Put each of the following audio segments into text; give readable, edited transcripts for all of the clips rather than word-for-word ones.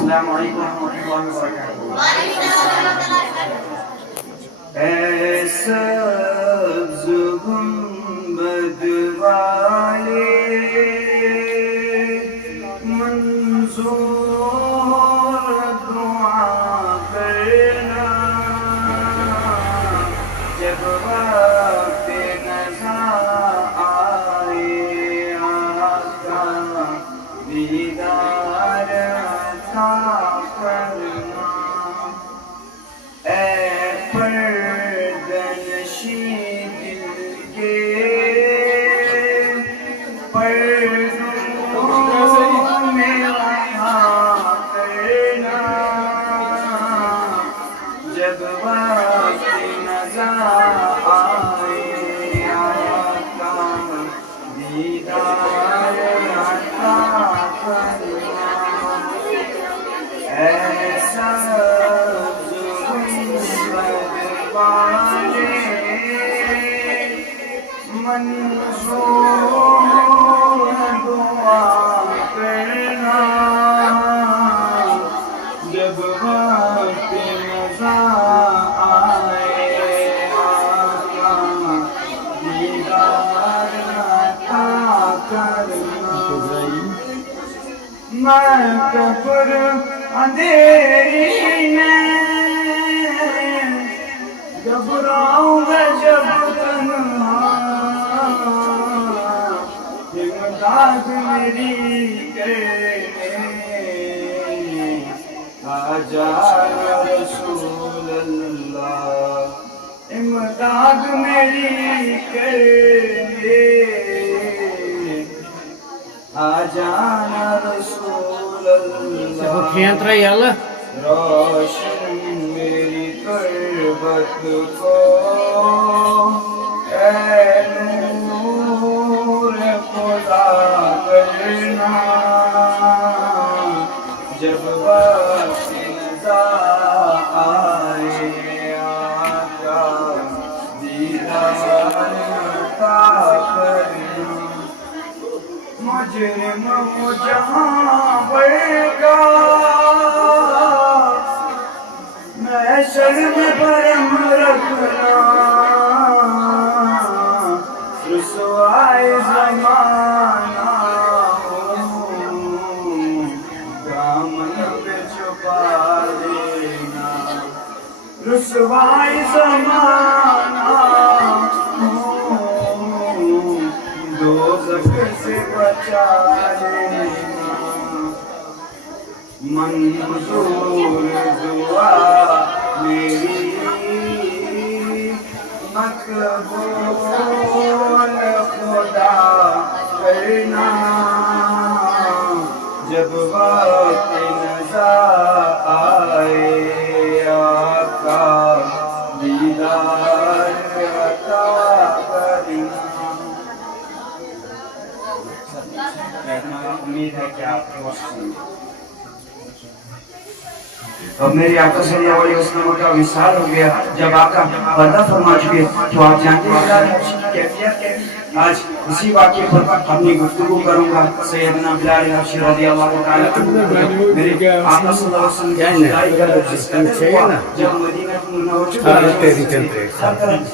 السلام علیکم ورحمۃ اللہ وبرکاتہ. اے سبز گنبد والے منظور دعا کرنا جب وقت نظر آئے آقا دیدار کرنا. اے پردنشی دل کے پردوں میں رہا کرنا جب وقت نظر آئے آقا دیدار عطا کرنا. ایسا گنبد والے منظور دعا کرنا جب وقت نظر آئے آقا دیدار عطا کرنا. میں قبر اندھیری میں گھبراؤں گا جب تنہا امداد میری کرنے آ جا رسول اللہ امداد میری کرنے آ جانا رسول اللہ. روشن میری تربت کو اے نور خدا کرنا جب وقت نظر آئے آقا دیدار عطا کرنا. مجرم کو جہاں بڑھ گا میں شرم برم رکھنا رسوائی زمانہ دامن پہ چھپا دینا رسوائی زمانہ دوزخ سے بچا لینا. منظور دعا میری مقبول خدا کرنا جب وقت نظر آئے آقا دیدار عطا کرنا. امید ہے کہ آپ کو اب میری آقا صلی اللہ علیہ وسلم کا وصال ہو گیا. جب آقا وعدہ فرما چکے تو آپ جانتے ہیں بلال حبشی کی کیفیت کیا تھی. آج اسی واقعے پر اپنی گفتگو کروں گا. سیدنا بلال حبشی رضی اللہ تعالیٰ عنہ میرے آقا صلی اللہ علیہ وسلم کی جدائی کا جب مدینہ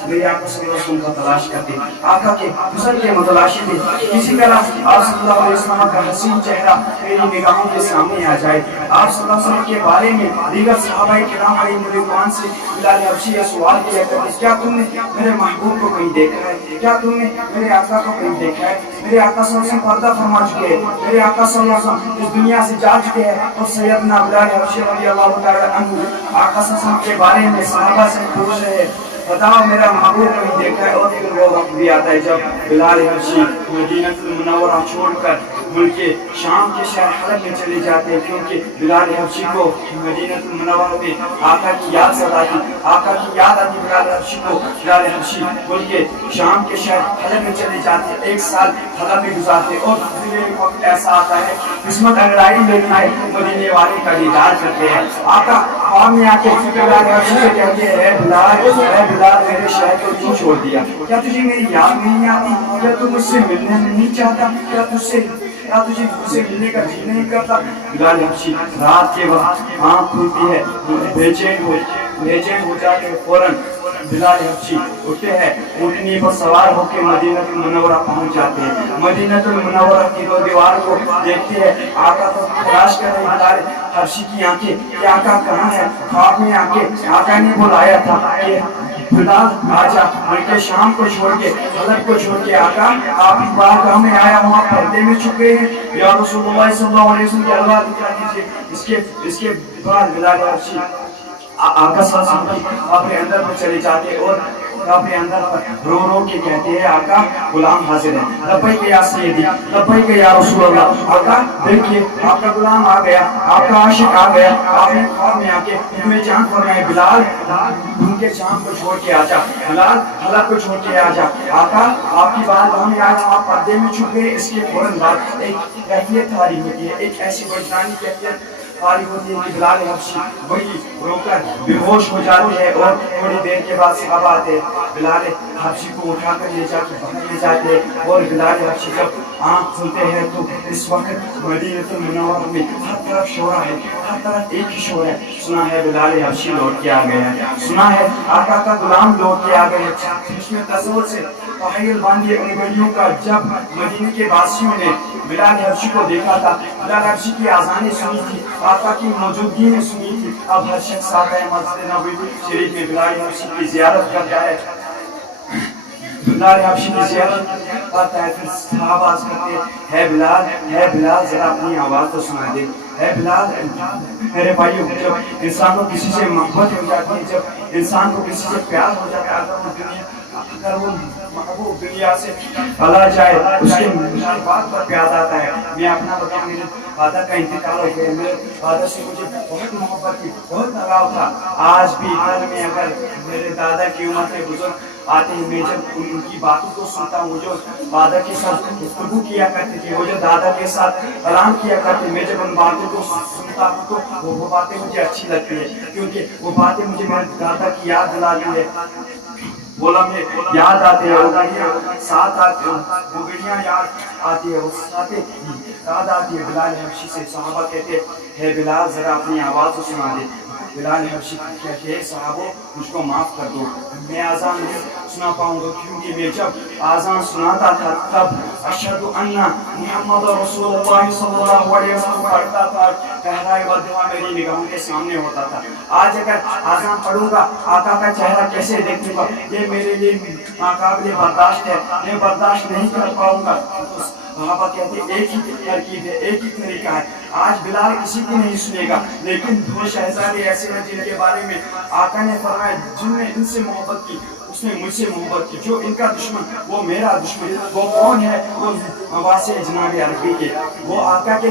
میرے آقا صلی اللہ علیہ وسلم کا تلاش کرتے آقا کے حسن کے متلاشی تھے. کسی طرح آپ صلی اللہ علیہ وسلم کا حسین چہرہ میری نگاہوں کے سامنے آ جائے. آپ صلی اللہ علیہ وسلم کے بارے میں دیگر صحابہ کرام علیہ رضوان سے بلال حبشی یہ سوال کیا کرتے کیا تم نے میرے محبوب کو کہیں دیکھا ہے, کیا تم نے میرے آقا کو کہیں دیکھا ہے. میرے آقا صلی اللہ علیہ وسلم پردہ فرما چکے ہیں, میرے آقا صلی اللہ علیہ وسلم اس دنیا سے جا چکے ہیں. اور سیدنا بلال حبشی رضی اللہ تعالیٰ عنہ آقا صلی اللہ علیہ وسلم کے بارے میں صحابہ سے پوچھ رہے ہیں بتاؤ میرا محبوب کہیں دیکھا ہے. اور پھر وہ وقت بھی آتا ہے جب بلال حبشی مدینہ المنورہ چھوڑ کر ملک شام کے شہر حلب میں چلے جاتے ہیں, کیونکہ بلال حبشی کو مدینہ المنورہ میں آقا کی یاد ستاتی, آقا کی یاد آتی بلال حبشی کو. بلال حبشی ملک شام کے شہر حلب میں چلے جاتے ہیں, 1 سال حلب میں گزارتے اور پھر ایک وقت ایسا آتا ہے قسمت انگڑائی دیکھنا ہے مدینے والے کا دیدار کرتے ہیں. آقا خواب میں آ کے بلال حبشی سے کہتے ہیں اے بلال میرے شہر کو کیوں چھوڑ دیا, کیا تجھے میری یاد نہیں آتی, کیا تم مجھ سے ملنا نہیں چاہتا, کیا تجھے مجھ سے ملنے کا جی نہیں کرتا. بلال حبشی رات کے وقت آنکھ کھلتی ہے, بے چین ہو جاتے ہیں. فوراً بلال حبشی اٹھتے ہیں, اونٹنی پر سوار ہو کے مدینہ المنورہ پہنچ جاتے ہیں. مدینہ المنورہ کی دو دیوار کو دیکھتے ہیں, آقا کو تلاش کر رہے بلال حبشی کی آنکھیں کہ آقا کہاں ہے. خواب میں آنکھیں آقا نے بلایا تھا کہ بلال آجا ملک شام کو چھوڑ کے حلب کو چھوڑ کے آقا آپ کی بارگاہ میں آیا ہوں, آپ پردے میں چھپے ہیں. یا رسول اللہ صلی اللہ علیہ وسلم کی اللہ دکھا دیجیے. اس کے بعد بلال حبشی آقا صلی اللہ علیہ وسلم کی اپنے اندر پر چلے جاتے اور اپنے اندر پر رو رو کے کہتے ہیں آقا غلام حاضر ہے. لبیک یا سیدی, لبیک یا رسول اللہ. آقا دیکھیے آپ کا غلام آ گیا, آپ کا عاشق آ گیا. آپ نے خواب میں آ کے ہمیں جان فرمائے بلال ان کے شام کو چھوڑ کے آجا, بلال حلب کو چھوڑ کے آجا. آقا آپ کی بات ہمیں آیا, آپ پردے میں چھپ گئے. اس کے فوراً بعد ایک کیفیت تاری ہوتی ہے, ایک ایسی وجدانی کیفیت تاری ہوتی ہے کہ بلال حبشی وہی رو کر بے ہوش ہو جاتے ہیں. اور تھوڑی دیر کے بعد صحابہ آتے ہیں, بلال حبشی کو اٹھا کر لے جا کے باہر لے جاتے ہیں. اور بلال حبشی جب آنکھ کھلتے ہیں تو اس وقت مدینہ المنورہ میں ہر طرف شور ہے, ہر طرف ایک ہی شور ہے. سنا ہے بلال حبشی لوٹ کے آ گئے ہیں, سنا ہے آقا کا غلام لوٹ کے آ گئے ہیں. اس میں تصور سے تحیر باندھے ان گلیوں کا. جب مدینے کے واسیوں نے بلال حبشی کو دیکھا تھا, بلال حبشی کی آذانیں سنی تھی, آقا کی موجودگی میں سنی تھی, اب ہر شخص آتا ہے مسجد نبوی شریف میں بلال حبشی کی زیارت کرتا ہے. بلال حبشی کی زیارت کرتا ہے. پھر صحابہ عرض کرتے ہیں ہے بلال ذرا اپنی آواز تو سنا دے. ہے بلال میرے بھائیوں, جب انسان کو کسی سے محبت ہو جاتی ہے, جب انسان کو کسی سے پیار ہو جاتا ہے, اگر وہ محبوب دنیا سے چلا جائے اس کے بات پر پیار آتا ہے. میں اپنا بتاؤں, میرے فادر کا انتقال ہو گیا. میرے فادر سے مجھے بہت محبت تھی, بہت لگاؤ تھا. آج بھی گھر میں اگر میرے دادا کی عمر کے بزرگ آتے ہیں, میں جب ان کی باتوں کو سنتا ہوں, جو فادر کے ساتھ گفتگو کیا کرتے تھے, وہ جو دادا کے ساتھ کلام کیا کرتے, میں جب ان باتوں کو سنتا ہوں تو وہ باتیں مجھے اچھی لگتی ہیں, کیونکہ وہ باتیں مجھے میرے دادا کی یاد دلاتی ہے. وہ لمحے یاد آتے ہیں, وہ گھڑیاں ساتھ آتی ہیں, وہ گھڑیاں یاد آتی ہے, وہ ساتیں یاد آتی ہے. بلال حبشی سے صحابہ کہتے ہیں بلال ذرا اپنی آواز کو سنا دے. بلال حبشی کہتے ہیں صحابہ مجھ کو معاف کر دو, میں آذان نہیں سنا پاؤں گا, کیونکہ میں جب آذان سناتا تھا تب اشہد ان محمد رسول اللہ صلی اللہ علیہ وسلم پڑھتا تھا, پہرائی وردوا میری نگاہوں کے سامنے ہوتا تھا. آج اگر آذان پڑھوں گا آقا کا چہرہ کیسے دیکھوں گا, یہ میرے لیے ناقابل برداشت ہے, میں برداشت نہیں کر پاؤں گا. صحابہ کہتے ہیں ایک ہی ترکیب ہے, ایک ہی طریقہ ہے. آج بلال کسی کی نہیں سنے گا, لیکن 2 شہزادے ایسے ہیں جن کے بارے میں آقا نے فرمایا جن نے ان سے محبت کی اس نے مجھ سے محبت کی. جو ان کا دشمن وہ میرا دشمن. وہ کون ہے؟ وہ نواسے جناب عربی کے, وہ آقا کے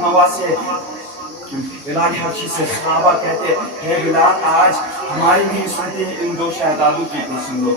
نواسے. بلال حبشی سے صحابہ کہتے ہیں بلال آج ہماری نہیں سنتے, ان 2 شہزادوں کی تو سن لو.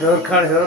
Hör kar hör.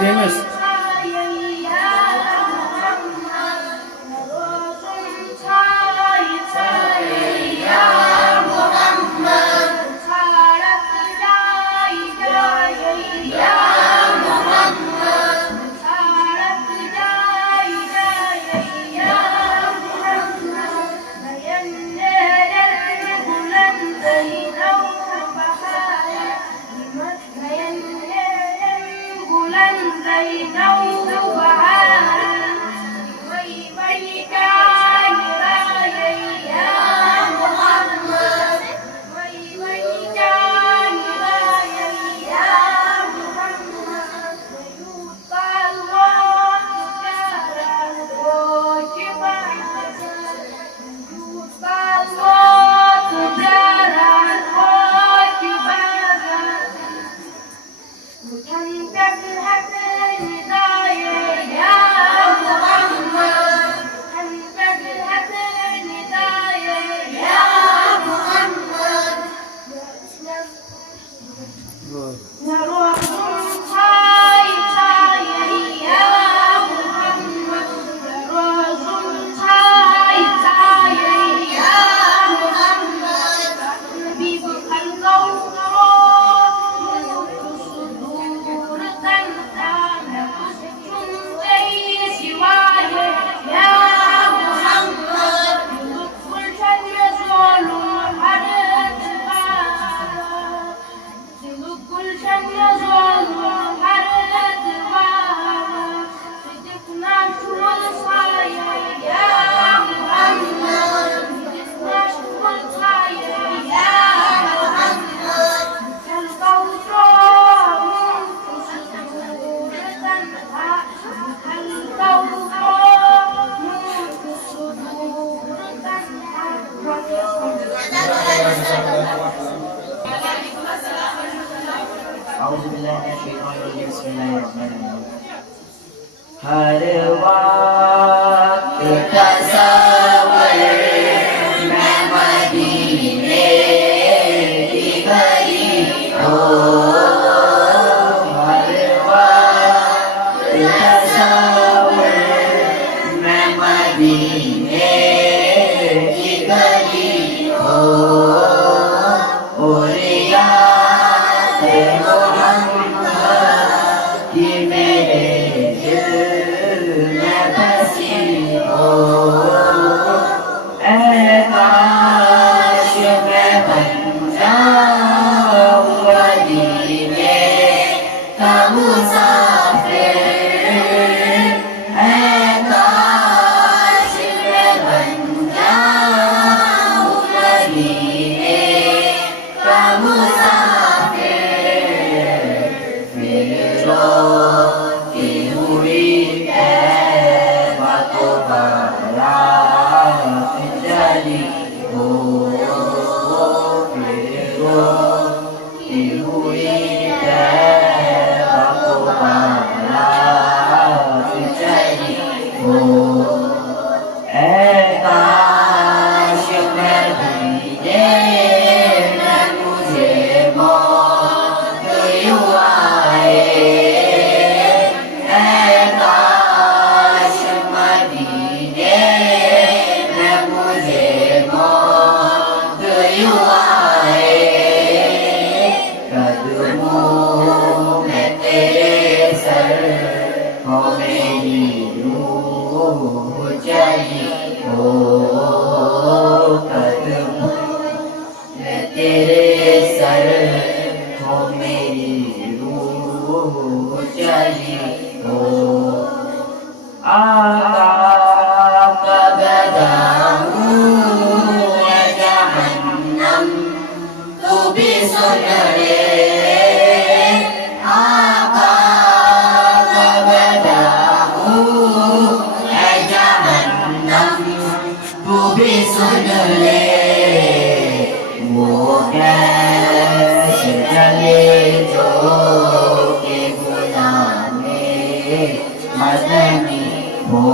Demiş. ہر وقت تصور میں مدینے کی گلی ہو، ہر وقت تصور میں مدینے کی گلی ہو، اور یاد محمد کی میرے دل میں بسی ہو، اے کاش میں بن جاؤں مدینے کا مسافر، اے کاش میں بن جاؤں مدینے کا مسافر، پھر روتی ہوئی طیبہ کو بارات چلی ہو، پھر روتی ہوئی طیبہ کو بارات چلی ہو، اے کاش میں بھیجے میں مجھے موت یوں آئے، اے کاش مدینے میں مجھے موت یوں آئے، قدموں میں تیرے سر ہو میری روح چلی ہو، قدموں میں تیرے سر ہو میری روح چلی ہو، آقا کا گدا ہوں اے جہنم تو بھی سن لے، آقا کا گدا ہوں اے جہنم تو بھی سن لے، وہ کیسے چلے جو کہ غلام مدنی ہو،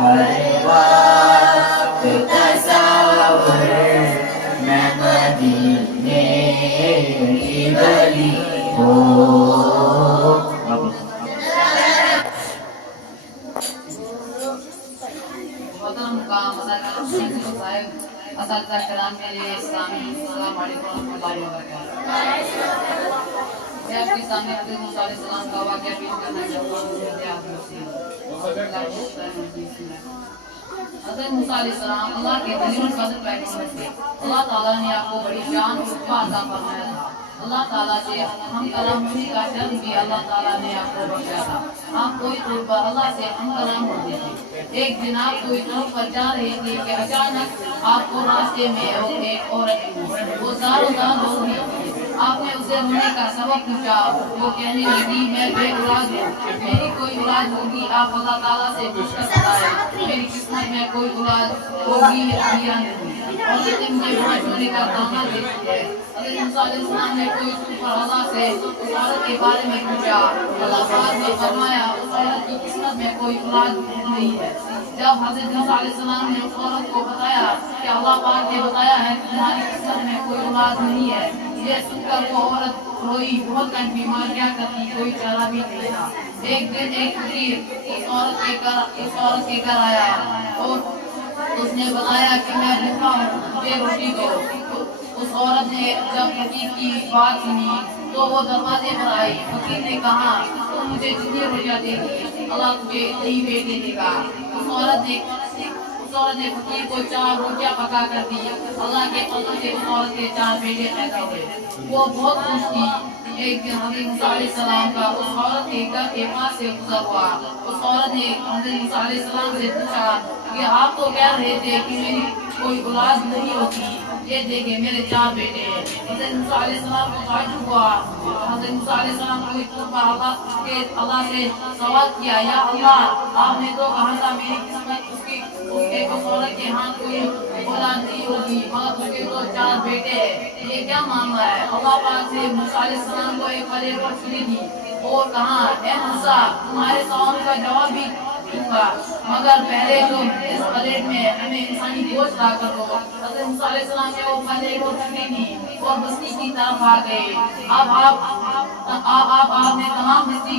ہر وقت تصور میں مدینے کی گلی ہو۔ محترم مقام اساتذہ کرام میرے اسلامی السلام علیکم ورحمۃ اللہ وبرکاتہ۔ میں آپ کے سامنے حضرت موسیٰ علیہ السلام کا واقعہ پیش کرنا چاہتا ہوں۔ حضرت موسیٰ علیہ السلام اللہ کے دلیل القدر پیغمبر تھے۔ اللہ تعالیٰ نے آپ کو بڑی شان اور رتبہ عطا فرمایا تھا۔ اللہ تعالیٰ سے ہم کلام ہونے کا شرف بھی اللہ تعالیٰ نے آپ کو بخشا تھا۔ آپ کوئی طور پر اللہ سے ہم کلام ہوتے تھے۔ ایک دن آپ کوئی طور پر جا رہے تھے کہ اچانک آپ کو راستے میں ایک عورت وہ زار ہو گئی۔ آپ نے اسے رونے کا سبب پوچھا، وہ کہنے لگی میں بے اولاد ہوں، میری کوئی اولاد ہوگی آپ اللہ تعالیٰ سے پوچھ کر بتائیں، میری قسمت میں کوئی اولاد ہوگی یا نہیں۔ عورت نے مجھے بہت رونے کا تانا دیتی ہے۔ حضرت موسیٰ علیہ السلام نے کوئی طور پر اللہ سے اس عورت کے بارے میں پوچھا۔ اللہ پاک نے فرمایا اس عورت کی قسمت میں کوئی اولاد نہیں ہے۔ جب حضرت موسیٰ علیہ السلام نے اس عورت کو بتایا کہ اللہ پاک نے بتایا ہے کہ تمہاری قسمت میں کوئی اولاد نہیں ہے، یہ سن کر وہ عورت روئی، بہت کنٹی مار کیا کرتی، کوئی چارہ بھی نہیں تھا۔ ایک دن ایک فقیر اس عورت کے گھر آیا اور اس نے بتایا کہ میں بھوکا ہوں، مجھے روٹی دو۔ اس عورت نے جب فقیر کی بات سنی تو وہ دروازے پر آئی۔ فقیر نے کہا تو مجھے جتنی روٹیاں دے گی اللہ تجھے اتنی بیٹے دے گا۔ اس عورت نے فقیر کو 4 روٹیاں پکا کر دی۔ اللہ کے فضل سے اس عورت کے 4 بیٹے پیدا ہوئے۔ وہ بہت خوش تھی۔ ایک دن حضرت موسیٰ علیہ السلام کا اس عورت کے گھر کے پاس سے گزر ہوا۔ اس عورت نے حضرت موسیٰ علیہ السلام سے پوچھا کہ آپ تو کہہ رہے تھے کہ میری کوئی اولاد نہیں ہوتی، یہ دیکھیں میرے 4 بیٹے ہیں۔ حضرت موسیٰ علیہ السلام کو تعجب ہوا۔ حضرت موسیٰ علیہ السلام کو اس طور پر اللہ سے سوال کیا، یا اللہ آپ نے تو کہا تھا میری قسمت اس عورت کے ہاں کوئی اولاد نہیں ہوگی، مگر اس کے تو 4 بیٹے ہیں، یہ کیا معاملہ ہے؟ اللہ پاک سے موسیٰ علیہ السلام کو ایک پلیٹ پر چھری دی۔ اور کہا اے موسیٰ تمہارے سوال کا جواب بھی دوں گا مگر پہلے تم اس پلیٹ میں ہمیں انسانی گوشت لا کر دو۔ حضرت موسیٰ علیہ السلام نے وہ پلیٹ اور چھری لی اور بستی کی طرف آ گئے۔ اب آپ نے تمام بستی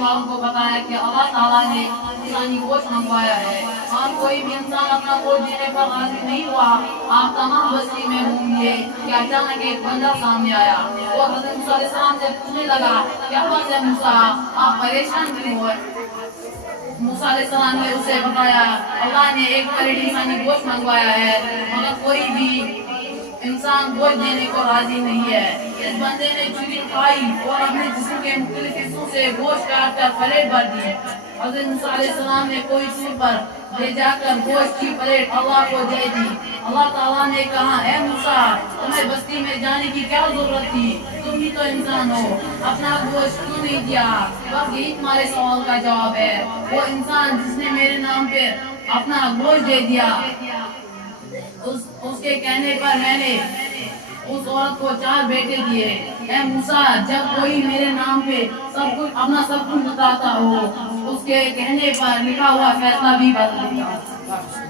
والوں کو بتایا کہ اللہ تعالیٰ نے انسانی گوشت منگوایا ہے اور کوئی بھی انسان اپنا گوشت دینے پر راضی نہیں ہوا۔ آپ تمام بستی میں گھوم گئے کہ اچانک ایک بندہ سامنے آیا اور حضرت موسیٰ علیہ السلام سے پوچھنے لگا کیا بات ہے موسیٰ آپ پریشان کیوں ہوئے؟ موسیٰ علیہ السلام نے اسے بتایا اللہ نے ایک پلیٹ انسانی گوشت منگوایا ہے مگر کوئی بھی انسان گوشت دینے کو راضی نہیں ہے۔ اس بندے نے چھری اٹھائی اور اپنے جسم کے مختلف حصوں سے گوشت کاٹ کر پلیٹ بھر دی۔ حضرت موسیٰ علیہ السلام نے کوئی سور پر لے جا کر گوشت کی پلیٹ اللہ کو دے دی۔ اللہ تعالیٰ نے کہا اے موسیٰ تمہیں بستی میں جانے کی کیا ضرورت تھی؟ تم ہی تو انسان ہو، اپنا گوشت کیوں نہیں دیا؟ بس یہی تمہارے سوال کا جواب ہے۔ وہ انسان جس نے میرے نام پہ اپنا گوشت دے دیا اس کے کہنے پر میں نے اس عورت کو 4 بیٹے دیے۔ اے موسیٰ جب کوئی میرے نام پہ اپنا سب کچھ بتاتا ہو اس کے کہنے پر لکھا ہوا فیصلہ بھی بدل دیتا۔